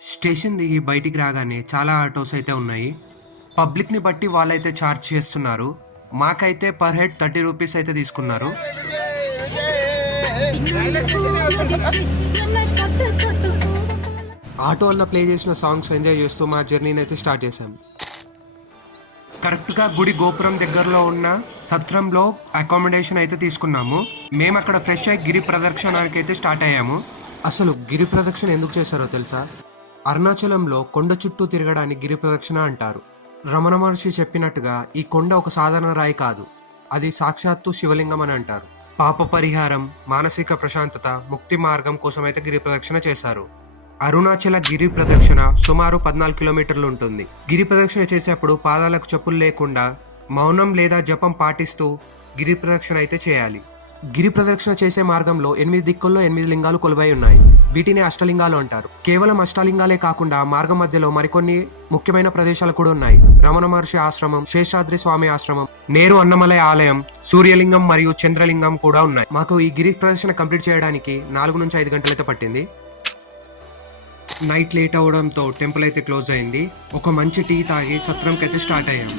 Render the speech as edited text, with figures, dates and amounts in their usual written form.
Station దిగి బయటికి రాగానే చాలా ఆటోస్ అయితే ఉన్నాయి. పబ్లిక్ని బట్టి వాళ్ళైతే ఛార్జ్ చేస్తున్నారు. మాకైతే పర్ హెడ్ 30 రూపీస్ అయితే తీసుకున్నారు. ఆటోల్లో ప్లే చేసిన సాంగ్స్ ఎంజాయ్ చేస్తూ మా జర్నీని అయితే స్టార్ట్ చేశాం. కరెక్ట్గా గుడి గోపురం దగ్గరలో ఉన్న సత్రంలో అకామిడేషన్ అయితే తీసుకున్నాము. మేము అక్కడ ఫ్రెష్ అయ్యి గిరి ప్రదక్షిణానికి అయితే స్టార్ట్ అయ్యాము. అసలు గిరి ప్రదక్షిణ ఎందుకు చేశారో తెలుసా? అరుణాచలంలో కొండ చుట్టూ తిరగడానికి గిరి ప్రదక్షిణ అంటారు. రమణ మహర్షి చెప్పినట్టుగా ఈ కొండ ఒక సాధారణ రాయి కాదు, అది సాక్షాత్తు శివలింగం అని అంటారు. పాప పరిహారం, మానసిక ప్రశాంతత, ముక్తి మార్గం కోసమైతే గిరి ప్రదక్షిణ చేశారు. అరుణాచల గిరి ప్రదక్షిణ సుమారు 14 కిలోమీటర్లు ఉంటుంది. గిరి ప్రదక్షిణ చేసేప్పుడు పాదాలకు చెప్పులు లేకుండా మౌనం లేదా జపం పాటిస్తూ గిరి ప్రదక్షిణ అయితే చేయాలి. గిరి ప్రదక్షిణ చేసే మార్గంలో 8 దిక్కుల్లో 8 లింగాలు కొలువై ఉన్నాయి. వీటిని అష్టలింగాలు అంటారు. కేవలం అష్టలింగాలే కాకుండా మార్గం మధ్యలో మరికొన్ని ముఖ్యమైన ప్రదేశాలు కూడా ఉన్నాయి. రమణ మహర్షి ఆశ్రమం, శేషాద్రి స్వామి ఆశ్రమం, నేరు అన్నమలై ఆలయం, సూర్యలింగం మరియు చంద్రలింగం కూడా ఉన్నాయి. మాకు ఈ గిరి ప్రదక్షిణ కంప్లీట్ చేయడానికి 4 నుంచి 5 గంటలైతే పట్టింది. నైట్ లేట్ అవడంతో టెంపుల్ అయితే క్లోజ్ అయింది. ఒక మంచి టీ తాగి సత్రంకి అయితే స్టార్ట్ అయ్యాము.